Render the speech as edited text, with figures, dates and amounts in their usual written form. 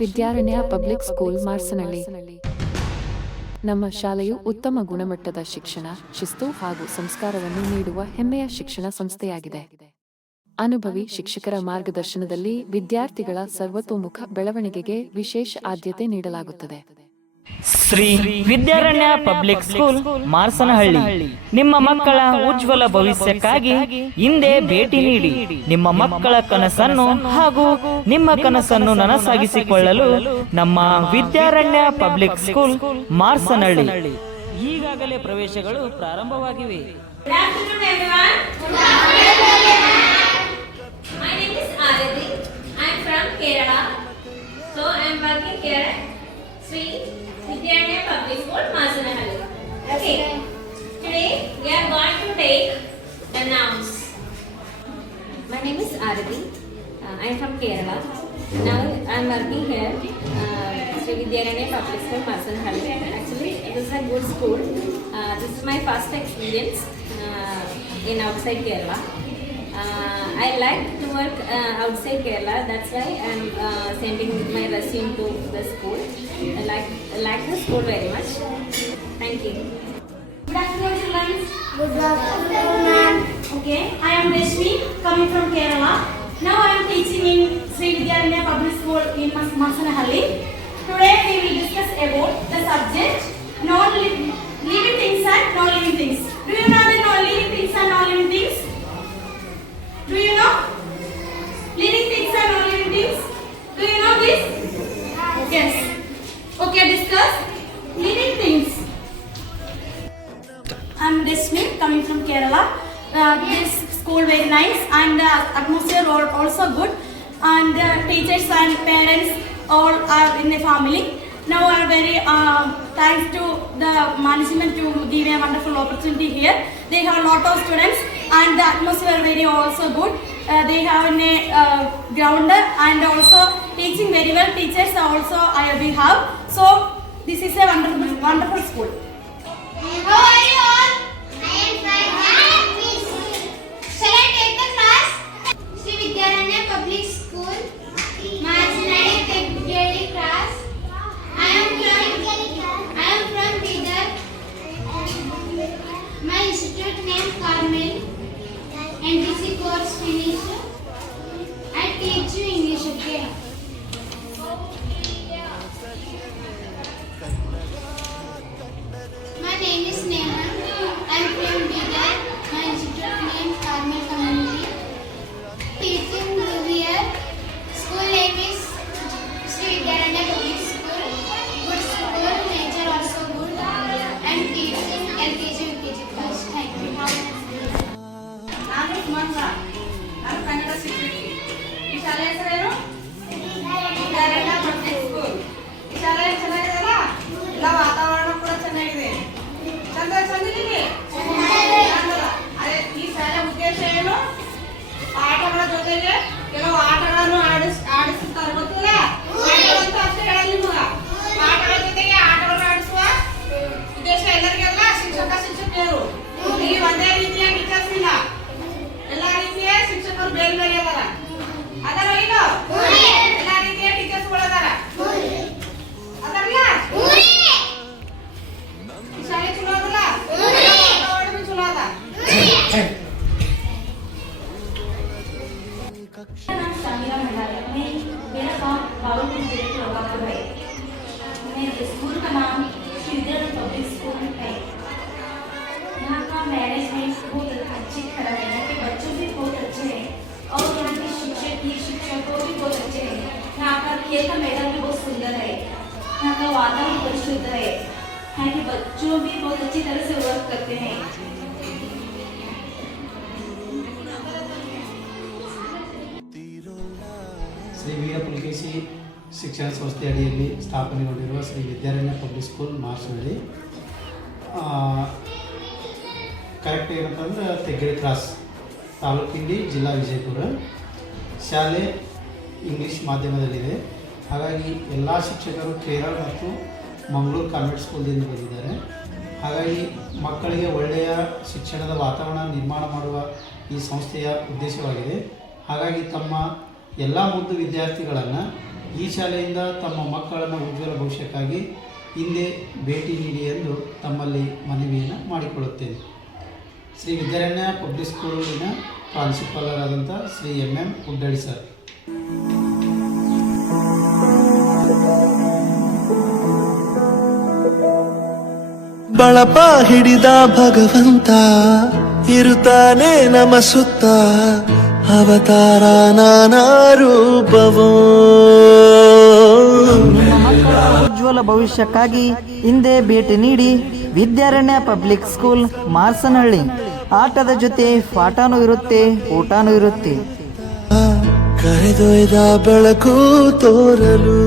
Vidyaranya public school ಮಾರ್ಸನಹಳ್ಳಿ. ನಮ್ಮ ಶಾಲೆಯು ಉತ್ತಮ ಗುಣಮಟ್ಟದ ಶಿಕ್ಷಣ, ಶಿಸ್ತು ಹಾಗೂ ಸಂಸ್ಕಾರವನ್ನು ನೀಡುವ ಹೆಮ್ಮೆಯ ಶಿಕ್ಷಣ ಸಂಸ್ಥೆಯಾಗಿದೆ. ಅನುಭವಿ ಶಿಕ್ಷಕರ ಮಾರ್ಗದರ್ಶನದಲ್ಲಿ ವಿದ್ಯಾರ್ಥಿಗಳ ಸರ್ವತೋಮುಖ ಬೆಳವಣಿಗೆಗೆ ವಿಶೇಷ ಆದ್ಯತೆ ನೀಡಲಾಗುತ್ತದೆ. ಶ್ರೀ ವಿದ್ಯಾರಣ್ಯ ಪಬ್ಲಿಕ್ ಸ್ಕೂಲ್ ಮಾರ್ಸನಹಳ್ಳಿ ನಿಮ್ಮ ಮಕ್ಕಳ ಉಜ್ವಲ ಭವಿಷ್ಯಕ್ಕಾಗಿ ಹಿಂದೆ ಭೇಟಿ ನೀಡಿ ನಿಮ್ಮ ಮಕ್ಕಳ ಕನಸನ್ನು ಹಾಗೂ ನಿಮ್ಮ ಕನಸನ್ನು ನನಸಾಗಿಸಿಕೊಳ್ಳಲು ನಮ್ಮ ವಿದ್ಯಾರಣ್ಯ ಪಬ್ಲಿಕ್ ಸ್ಕೂಲ್ ಮಾರ್ಸನಹಳ್ಳಿ ಈಗಾಗಲೇ ಪ್ರವೇಶಗಳು ಪ್ರಾರಂಭವಾಗಿವೆ. Vidyaranya Public School, Marsanahhalli. Okay. Today we are going to take the nouns. My name is Arabi. I am from Kerala. Now I am working here, Sri Vidyaranya Public School, Marsanahhalli. Actually, this is a good school. This is my first experience in outside Kerala. I like to work outside Kerala. That's why I am sending my resume to the school. I like the school very much. Thank you. Good afternoon, children. Good afternoon, ma'am. Okay, I am Rashmi, coming from Kerala. Now I am teaching in Sri Vidyaranya Public School in Marsanahhalli. Today we will discuss about the subject non-living things and non-living things. Do you know the non-living things and non-living things? Do you know? Living things and non-living things? Do you know this? Yes. Okay, discuss living things. I am Rashmi, coming from Kerala. This school very nice and the atmosphere also good, and teachers and parents all are in the family. Now I am very thanks to the management to give a wonderful opportunity here. They have a lot of students and the atmosphere very also good. They have a ground and also teaching very well. Teachers also we have. So this is a wonderful school. How are you all? I am fine. I am Miss. Shall I take the class? Sri Vidyaranya Public School, Marsanahhalli Technical class. I am from Bidar. My institute name Carmel. NDC course finished. I teach you English, okay? My name is Neha. I am from Bidar. My institute name Carmel Community. Teaching here. School name is Sri Vidyaranya Public School. Good school, nature also good. And teaching LKG, UKG class. Thank you. ನಾನು ಸುಮಂತ. ನಾನು ಕನ್ನಡ ಶಿಕ್ಷಕಿ. ಈ ಶಾಲೆ ಹೆಸರೇನು? Vidyaranya public school. ಈ ಶಾಲೆ ಚೆನ್ನಾಗಿದೆಯಲ್ಲ? ಎಲ್ಲ ವಾತಾವರಣ ಕೂಡ ಚೆನ್ನಾಗಿದೆ. ಚಂದಿದ್ದೀವಿ? ಅದೇ ಈ ಶಾಲೆ ಉದ್ದೇಶ ಏನು? ಆಟಗಳ ಜೊತೆಗೆ ಕೆಲವು ಆಟಗಳನ್ನು ಆಡಿಸುತ್ತಾರೆ, ಗೊತ್ತಿಲ್ಲ? ಆಟಗಳಂತ ಅಷ್ಟೇ ಹೇಳಲ್ಲ ನಿಮಗೆ. ಆಟಗಳ ಜೊತೆಗೆ ಆಟಗಳನ್ನು ಆಡಿಸುವ ಉದ್ದೇಶ ಎಲ್ಲರಿಗೆಲ್ಲ ಶಿಕ್ಷಕಿಯರು. ಇಲ್ಲಿ ಒಂದೇ ರೀತಿಯ ಟೀಚರ್ಸ್ ಇಲ್ಲ, ಎಲ್ಲ ರೀತಿಯ ಶಿಕ್ಷಕರು ಬೇರೆ ಬೇರೆ ಅದಾರ. ಅದರ ಇಲ್ಲ ಎಲ್ಲ ರೀತಿಯ ಟೀಚರ್ಸ್ಗಳು ಅದಾರ. ಅದರಲ್ಲ ಈ ಶಾಲೆ ಚಲೋ ಅದಲ್ಲ? ವಾತಾವರಣ ಚಲೋ ಅದ. नाम शामिला भंडारी। मेरा गाँव बावलपुर जिले के लोकापुर है। मेरे स्कूल का नाम श्री विद्यारण्य पब्लिक स्कूल है। यहाँ का मैनेजमेंट बहुत अच्छी तरह है। यहाँ के बच्चों भी बहुत अच्छे हैं और यहाँ के शिक्षकों भी बहुत अच्छे हैं। यहाँ का खेल का मैदान भी बहुत सुंदर है। यहाँ का वातावरण परिशुद्ध है। यहाँ के बच्चों भी बहुत अच्छी तरह से वर्क करते हैं। ಶ್ರೀ ವೀರ ಪುಲಿಕೇಶಿ ಶಿಕ್ಷಣ ಸಂಸ್ಥೆ ಅಡಿಯಲ್ಲಿ ಸ್ಥಾಪನೆಗೊಂಡಿರುವ Shri Vidyaranya public school Marsanahalli. Correct ಏನಂತಂದ್ರೆ ತೆಗ್ಗಳಿ ಕ್ರಾಸ್, ತಾಲೂಕಿಂಡಿ, ಜಿಲ್ಲಾ ವಿಜಯಪುರ. ಶಾಲೆ ಇಂಗ್ಲೀಷ್ ಮಾಧ್ಯಮದಲ್ಲಿದೆ. ಹಾಗಾಗಿ ಎಲ್ಲ ಶಿಕ್ಷಕರು ಕೇರಳ ಮತ್ತು ಮಂಗಳೂರು ಕಾನ್ವೆಂಟ್ ಸ್ಕೂಲ್ದಿಂದ ಬಂದಿದ್ದಾರೆ. ಹಾಗಾಗಿ ಮಕ್ಕಳಿಗೆ ಒಳ್ಳೆಯ ಶಿಕ್ಷಣದ ವಾತಾವರಣ ನಿರ್ಮಾಣ ಮಾಡುವ ಈ ಸಂಸ್ಥೆಯ ಉದ್ದೇಶವಾಗಿದೆ. ಹಾಗಾಗಿ ತಮ್ಮ ಎಲ್ಲ ಮುದ್ದು ವಿದ್ಯಾರ್ಥಿಗಳನ್ನು ಈ ಶಾಲೆಯಿಂದ ತಮ್ಮ ಮಕ್ಕಳನ್ನು ಉಜ್ವಲ ಭವಿಷ್ಯಕ್ಕಾಗಿ ಹಿಂದೆ ಭೇಟಿ ನೀಡಿ ಎಂದು ತಮ್ಮಲ್ಲಿ ಮನವಿಯನ್ನು ಮಾಡಿಕೊಳ್ಳುತ್ತೇನೆ. ಶ್ರೀ ವಿದ್ಯಾರಣ್ಯ ಪಬ್ಲಿಕ್ ಸ್ಕೂಲಿನ ಪ್ರಾಂಶುಪಾಲರಾದಂಥ ಶ್ರೀ MM ಉಡ್ಡಾಡಿ ಸರ್. ಬಳಪ ಹಿಡಿದ ಭಗವಂತ ಇರುತ್ತಾನೆ ನಮ ಸುತ್ತ, ಅವತಾರ ನಾನಾ ರೂಪವೋ. ನಿಮ್ಮ ಮಕ್ಕಳ ಉಜ್ವಲ ಭವಿಷ್ಯಕ್ಕಾಗಿ ಹಿಂದೆ ಭೇಟಿ ನೀಡಿ ವಿದ್ಯಾರಣ್ಯ ಪಬ್ಲಿಕ್ ಸ್ಕೂಲ್ ಮಾರ್ಸನಹಳ್ಳಿ. ಆಟದ ಜೊತೆ ಪಾಠನೂ ಇರುತ್ತೆ, ಊಟನೂ ಇರುತ್ತೆ. ಕರೆದೊಯ್ದ ಬೆಳಕು ತೋರಲು